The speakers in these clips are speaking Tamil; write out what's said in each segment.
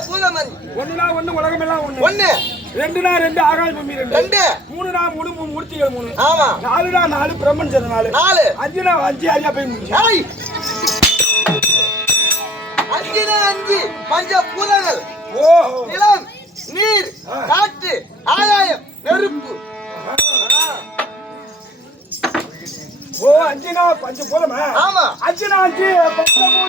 பஞ்சபூதமதி. ஒண்ணுனா ஒண்ணு உலகமெல்லாம் ஒண்ணு. ஒண்ணு. ரெண்டுனா ரெண்டு ஆகாய பூமி ரெண்டு. ரெண்டு. மூணுனா மூணு மூர்த்திகள் மூணு. ஆமா. நாலுனா நாலு பிரம்மஞ்சர் நாலு. நாலு. அஞ்சுனா அஞ்சு அரியா போய் முடிஞ்சு. அஞ்சுனா அஞ்சு பஞ்சபூதங்கள். ஓஹோ. நிலம், நீர், காற்று, ஆகாயம், நெருப்பு. ஓ அஞ்சுனா பஞ்சபூதமா? ஆமா. அஞ்சுனா அஞ்சு பஞ்சபூதம்.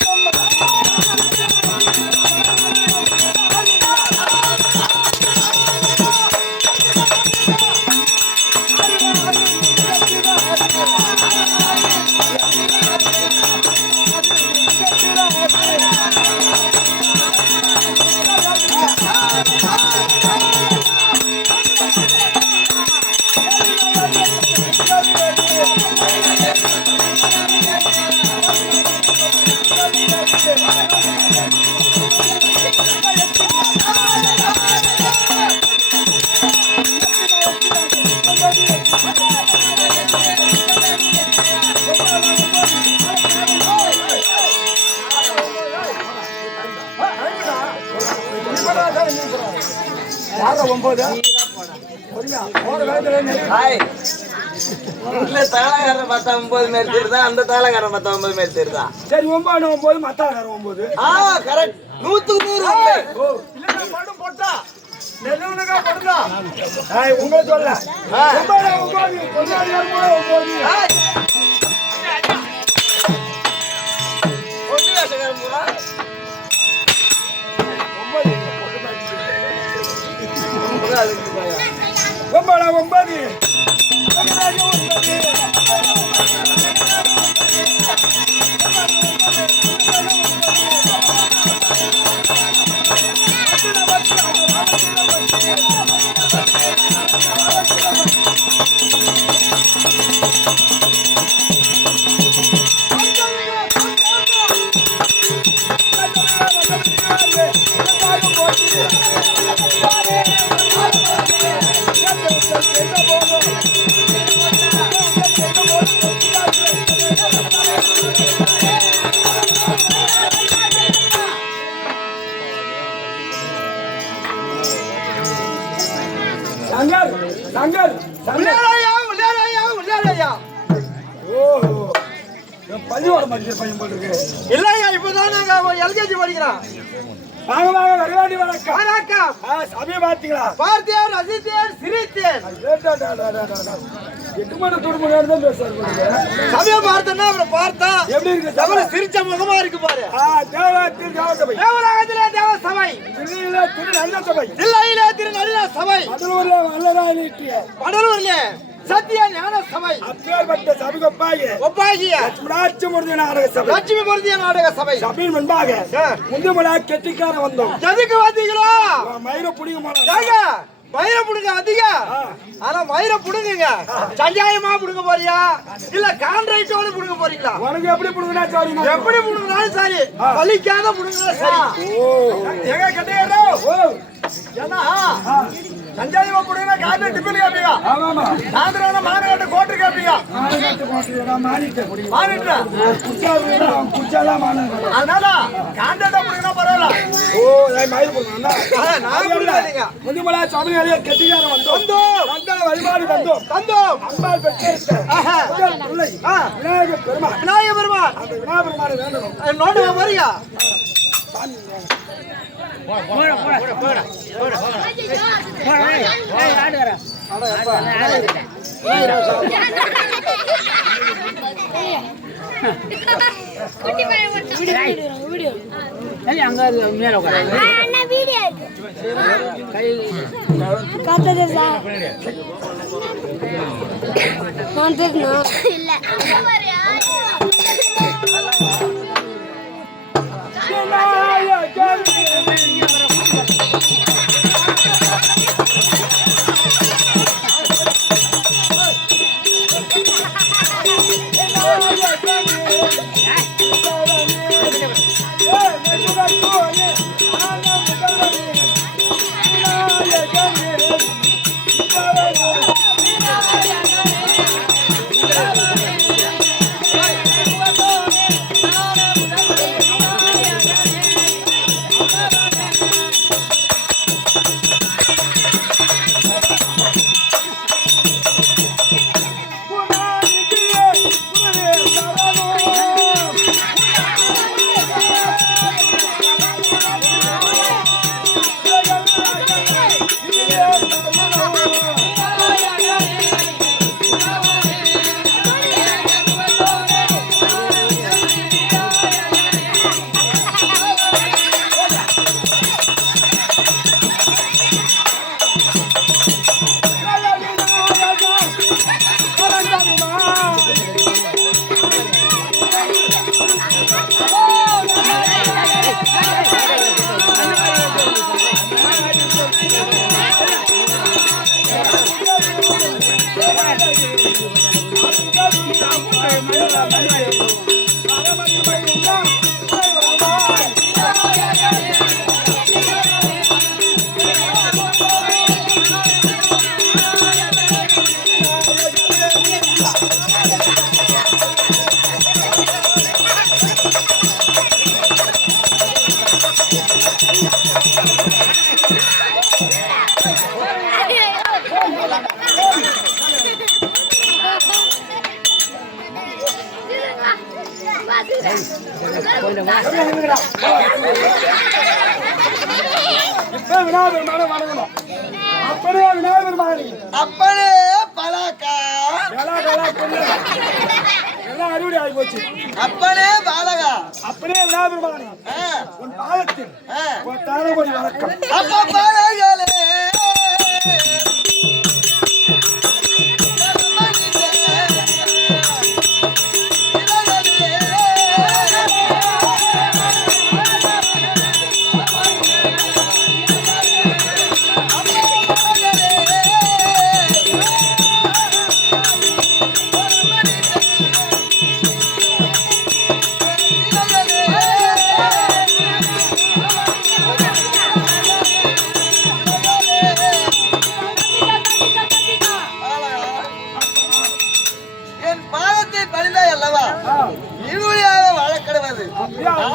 தாளகாரன் பார்த்தா 9 மேல் தெரியுதா? அந்த தாளகாரன் பார்த்தா 9 மேல் தெரியுதா? சரி 9 9 மத்தாளகாரன் 9. கரெக்ட். 100க்கு 100. மண்ணு போட்டா நெல்லுனகா போடுடா. உங்க சொல்ல 9 9 பொன்னாடியார் 9. ஒண்ணு வேஷக்காரன் பூரா 9 9. சங்கர் பள்ளியோட பையன் போட்டுருக்கு. இல்லையா இப்பதான் நாங்க எல்கேஜி படிக்கிறோம். வாங்க வாங்க வரலாடி வணக்கம். சபையை பார்த்தீங்களா? பார்த்தேன், ரசித்தேன், சிரித்தேன். 8 மணி 9 மணி நேரம் தான் பேசுறாரு. சபையை பார்த்தேன்னா அப்புறம் பார்த்தா எப்படி இருக்கு? சபை சிரிச்ச முகமா இருக்கு பாரு. தேவசபை, தேவராஜிலே தேவ சபை, தில்லையிலே திரு நல்ல சபை, தில்லையிலே திரு நல்ல சபை, கடலூர்ல வல்லராணி கடலூர்ல சத்திய ஞான சபை, அப்பேற்பட்ட சபைக்கு ஒப்பாகிய லட்சுமி நாடக சபை, லட்சுமி மூர்த்தி நாடக சபை சபையின் முன்பாக முந்துமலா கெட்டிக்கார வந்தோம். எதுக்கு வந்தீங்களோ? மயிர புடிங்க மயிர புடுங்க அதிக. ஆனா மயிர புடுங்குங்க சஞ்சாயமா புடுங்க போறியா இல்ல கான்ட்ராக்டோட புடுங்க போறீங்களா? உனக்கு எப்படி புடுங்கனா சரி, எப்படி புடுங்கனாலும் சரி, வலிக்காத புடுங்கனா சரி. எங்க கட்டையரோ ஏன்னா சஞ்சாயமா புடுங்கனா காலைல டிபன் கேப்பீங்க. ஆமாமா. சாயந்தரம் மானகட்ட கோட்டர் கேப்பீங்க. மானகட்ட கோட்டர் மானிட்ட குச்சாலா மானகட்ட. அதனால காண்டட்ட புடுங்கனா பரவாயில்லை. ஓ மயிர் புடுங்கனா நான் புடுங்காதீங்க. முந்துமலா சபையிலே கெட்டிக்கார வந்தோம். மங்கள வழிபாடு தந்தோம். அம்பாள் பெற்ற பிள்ளை விநாயகர் பெருமாள். அந்த விநாயகர் பெருமாளை வேண்டணும். நோட்டு வரியா? வணங்குறான். இப்ப விநாயகர் பெருமானை வணங்கணும். அப்படியே விநாயகர் பெருமானி அப்பனே பலாக்கா எல்லாம் அறுவடை ஆகி போச்சு. அப்பனே பாலகா அப்படியே விநாயகர் பெருமானி உன் பாதத்தில் தானபடி வணக்கம். அப்ப பாலகளே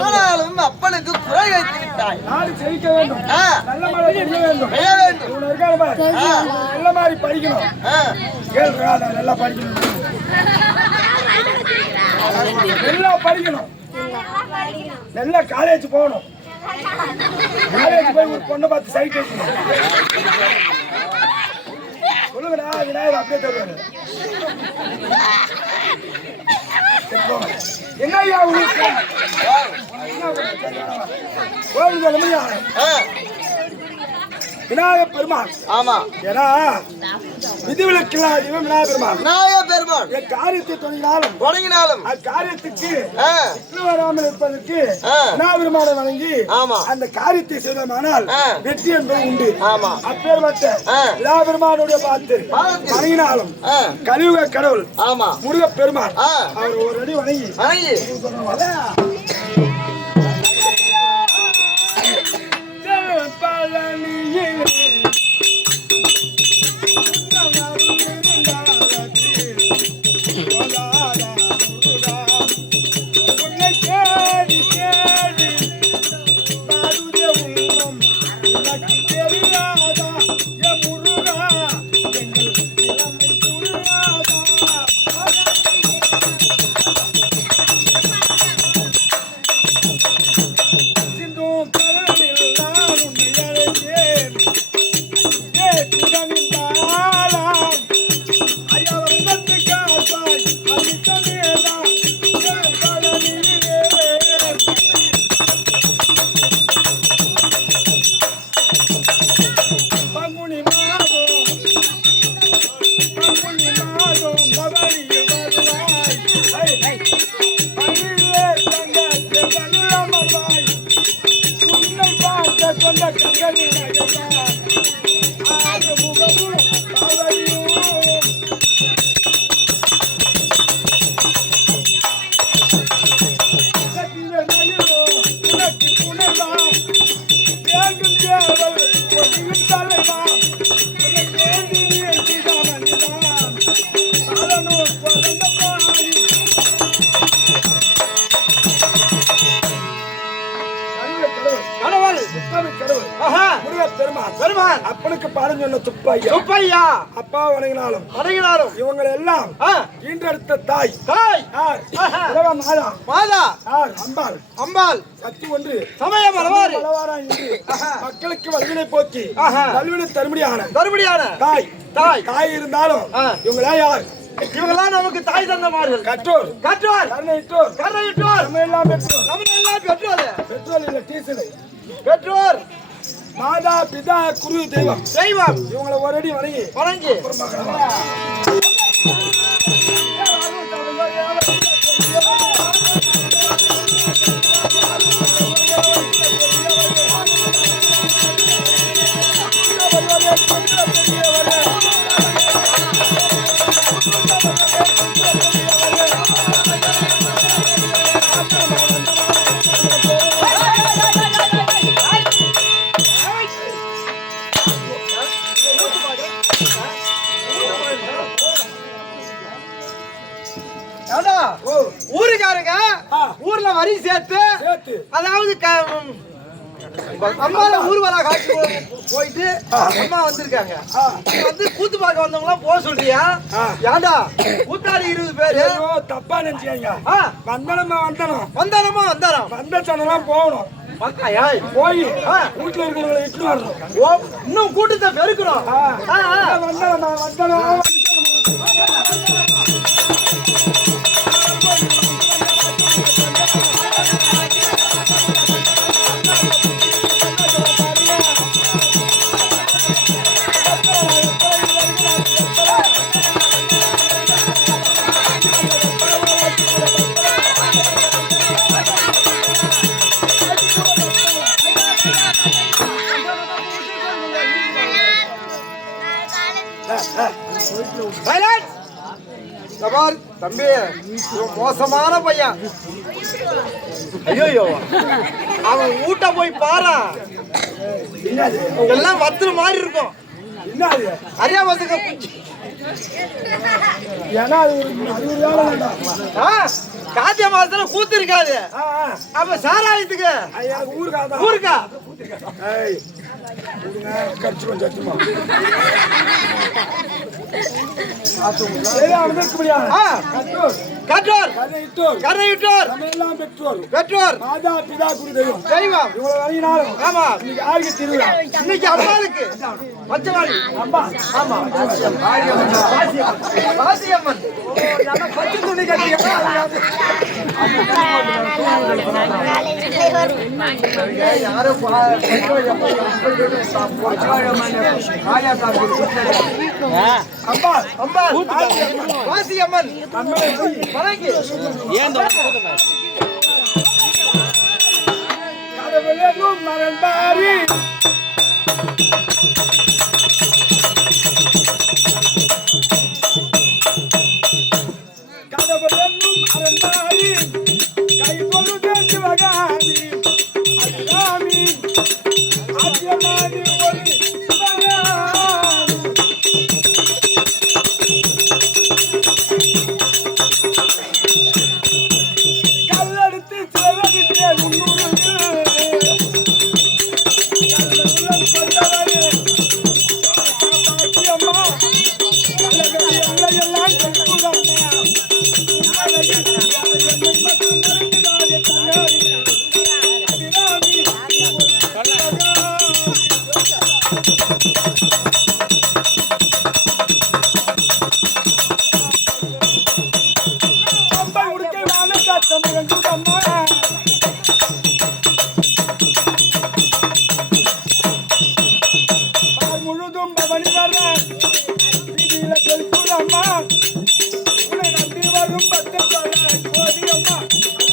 ஆனாலும் அப்பனுக்கு குறை வைத்து விட்டாய். நாடு செழிக்க வேண்டும், நல்ல மழை பெய்ய வேண்டும், நல்ல மாதிரி படிக்கணும். கேள்றா, நல்லா படிக்கணும், நல்லா படிக்கணும், நல்லா காலேஜ் போகணும். காலேஜ் போய் ஒரு பொண்ணை பார்த்து சைட் வைக்கணும். சொல்லுங்கடா, விநாயகர் அப்படியே தருவாரு. என்ன ஐயா உங்களுக்கு விநாயகர் பெருமாள்? ஆமா, ஏன்னா விதிவிலக்கெல்லாம் விநாயகர் பெருமாள். விநாயகர் பெருமாள் என் காரியத்தை தொடங்கினாலும் அக்காரியத்துக்கு வராமல் இருப்பதற்கு விநாயகர் பெருமானை வணங்கி அந்த காரியத்தை செய்தோமானால் வெற்றி என்பது உண்டு. ஆமா, அப்பேற்பட்ட விநாயகர் பெருமானுடைய பார்த்து வணங்கினாலும் கலியுக கடவுள் முருகப் பெருமாள் அவர் ஒரு அடி வணங்கி பெருமாள் அப்பனுக்கு பாடம் சொன்ன துப்பையா அப்பா வணங்கினாலும் இவங்களை எல்லாம் ஈன்றெடுத்த தாய் மாதா அம்பாள் சக்தி ஒன்று சமயம் பலவாரா என்று மக்களுக்கு வல்வினை போக்கி வல்வினை தருமடியான தாய் இருந்தாலும் இவங்களா யார்? இவங்கெல்லாம் நமக்கு தாய் தந்தமார்கள். கற்றோர் கருணையிட்டோர் நம்ம எல்லாம் பெற்றோர் இல்ல டீச்சர் பெற்றோர் மாதா பிதா குரு தெய்வம் இவங்களை ஒரு அடி வணங்கி ஊருக்காரங்க ஊர்ல வரி சேர்த்து அதாவது அம்மால ஊர்வலா காட்சி போயிட்டு அம்மா வந்திருக்காங்க. வந்து கூத்து பார்க்க வந்தவங்க எல்லாம் போக சொல்றியா? ஏண்டா கூத்தாடி 20 பேரு தப்பா நினைச்சீங்க. வந்தானமா வந்த சொன்னலாம் போகணும். போய் வீட்டுல இருக்கிறவங்களை இட்டு வரணும். இன்னும் கூட்டத்தை பெருக்கிறோம். வந்தானமா தம்பி மோசமான பையன். ஐயோ அவன் வீட்டை போய் பாரு, எல்லாம் வத்துற மாதிரி இருக்கும். அரியா பசங்க காத்திய மாசத்துல கூத்து இருக்காது. அப்ப சாராயத்துக்கு ஊருக்கா பெற்றோர் மாதா பிதா குரு தெய்வம் தெய்வம். ஆமா திருவிழா இன்னைக்கு அம்மாளுக்கு பச்சைவாடி அம்மா. ஆமா வாசியம்மன் பச்சை துணி கட்டி யாரும் வாசியம்மன் வணங்கி மரண்பாரி கதவெல்லும் மரண்பாரி கை கொண்டு சிவகாமி அபிராமி ஆத்யமாதி ஒளி கல்லெடுத்து சிவகதித்தே முழுதும் பவனி வர வீதியில செல்புறம்மா உன்னை நம்பி வரும் பக்தர் கோதியம்மா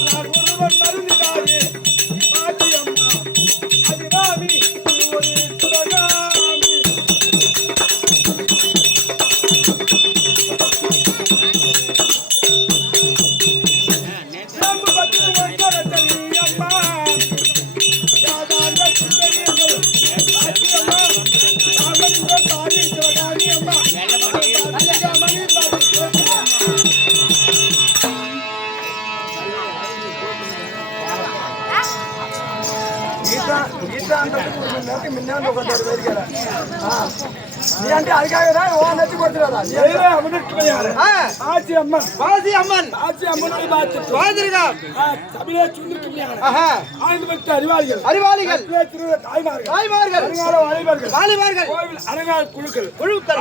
நான் ஒருவன் மருந்துகாது பாட்டியம்மா அதிராமி ஒரு சுரகாமி சேம்பு பத்து வந்தரத்தனி அம்மா யாதாண்ட சுந்தரியங்கள் பாட்டியம்மா நீ అంటే அதுக்காகதான் ஓ நெத்தி கொடுத்துறதா நீ ஆச்சி அம்மன் ஆச்சி அம்மனை பாத்துருக்கா சபையிலே சுந்திருக்கிறாங்க ஆய்ந்து பெற்ற அறிவாளிகள் தாய்மார்கள் வாலிபர்கள் கோவில் அரங்கால் குழுக்கள்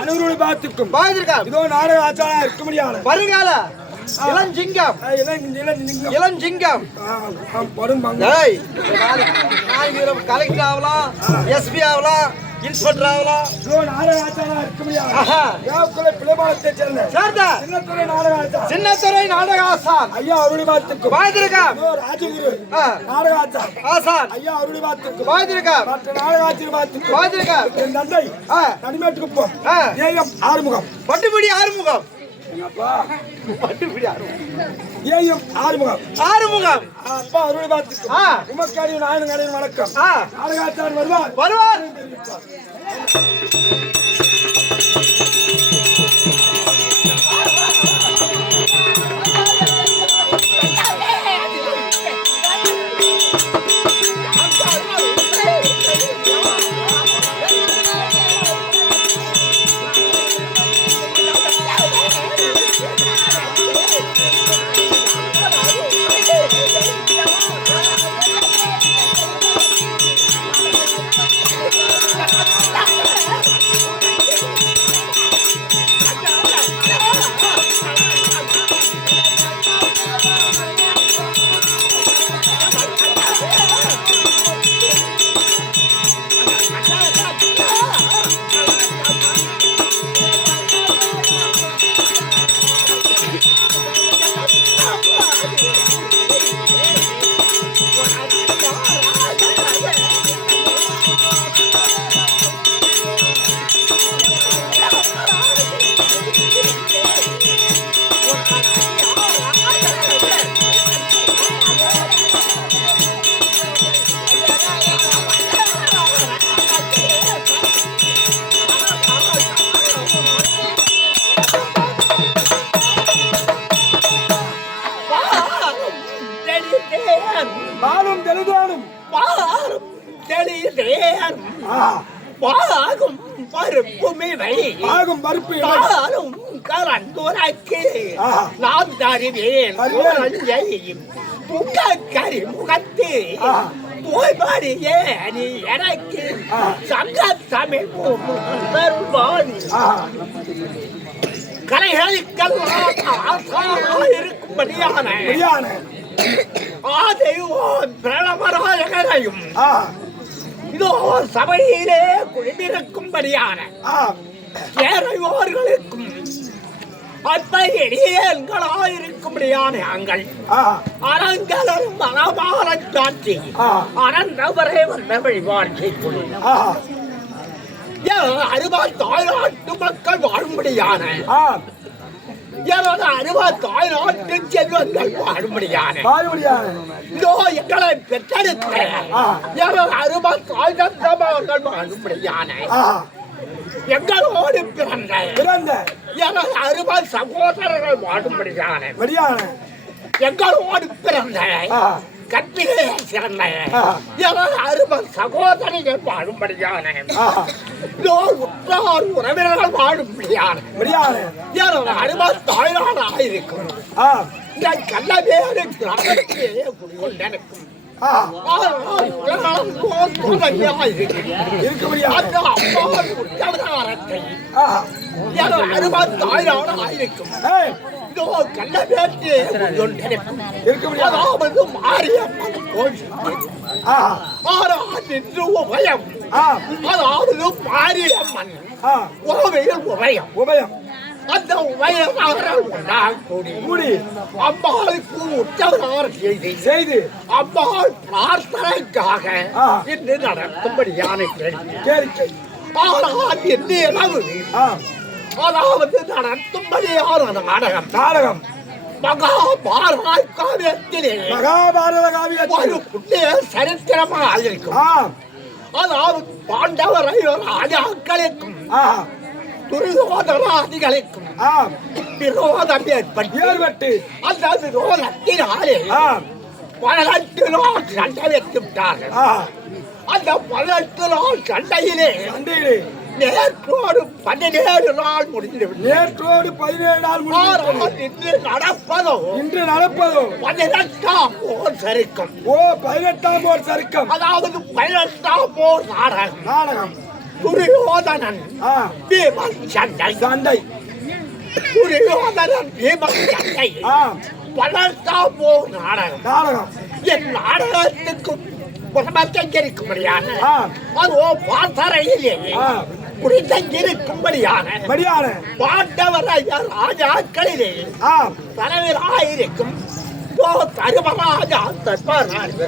அனைவரோடு பார்த்துக்கும் இதோ நாடக ஆச்சாரம் இருக்க முடியாது வருங்கால இளஞ்சிங்கம் கலெக்டர் ஆகலாம், எஸ்பி ஆகலாம், இன்ஸ்பெக்டர் ஆகலாம். சின்னத்துறை நாடக ஆசான் ஐயா அருளி பார்த்துக்கும் ராஜகுரு நாடக ஆசான் ஐயா அருளி பார்த்துக்கும் மற்ற நாடக ஆசிரியர் பார்த்துக்கும் என் தந்தை தனிமேட்டுக்குப்போம் ஏஎம் ஆறுமுகம் பட்டுப்படி ஆறுமுகம் ஆறுமுகம் அப்பா அருளை பார்த்து உமக்காடி நாயன் வணக்கம் நாடகாச்சார் வருவார் பாகும் பருப்பும் இவை ஆகும் பருப்பு இவை. தாரும் கரந்துரைக்கு நாம் தருவேன் புகக்கறி முகத்து போய்பாடியே நீ எனக்கு சங்க தமிழ் பெருமாள் கலைகளுக்கெல்லாம் இருக்கும்படியான ஆதையும் பிரணவராயகரையும் இதோ சபையிலே குழுமிருக்கும்படியான ஏறையோர்களுக்கும் அற்பெடியன்களாயிருக்கும்படியான நாங்கள் அறங்களும் மனமான காட்சி அறந்தவரை வந்த வழிபாடு செய்துள்ளோம். தாய்நாட்டு மக்கள் வாழும்படியான தாய்நாட்டு செல்வங்கள் வாழும்படியான இதோ எங்களை பெற்றெடுத்த தாய் தந்தவர்கள் வாழும்படியான எங்களோடு பிறந்த சகோதரர்கள் வாழும்படியான எங்களோடு பிறந்த கற்பிலே சிறந்த சகோதரிகள் வாழும்படியான உற்றார் உறவினர்கள் வாழும்படியான தாய்நாடாயிருக்கும் கல்லவேறு கிராமத்திலே குடிகொண்டிருக்கும் மாரியம்மன் கோவில் உபயம் அதாவது மாரியம்மன் கோவையில் உபயம் அந்த உபயநாகரால் கூடி அம்மாளுக்கு உற்சவனார் செய்து அம்மாள் பிரார்த்தனைக்காக இன்று நடத்தும்படியான கேள்வி. ஆனால் இன்று இரவு அதாவது நடத்தும்படியான நாடகம் மகாபாரத காவியத்திலே ஒரு புண்ணிய சரித்திரமாக இருக்கும். அதாவது பாண்டவரை ராஜாக்களுக்கும் துரியோதனாதிகளுக்கும் விரோதம் ஏற்பட்டு அந்த விரோதத்தினாலே 18 நாள் சண்டை வைத்துவிட்டார்கள். அந்த 18 நாள் சண்டையிலே நேற்றோடு 17 நாள் முடிந்துவிட்டது. இன்று நடப்பதோ 18ஆம் போர் சருக்கம். 18ஆம் போர் சருக்கம் அதாவது 18ஆம் போர் நாடகம். துரியோதனன் பீமன் சண்டை துரியோதனன் பீமன் சண்டை 18ஆம் போர் நாடகம். என் நாடகத்துக்கு புறமத்தங்கிருக்கும்படியான அதோ பாசறையிலே குடித்தங்கிருக்கும்படியான பாண்டவர் ராஜாக்களிலே தலைவராயிருக்கும் தருமராஜா தர்மராஜ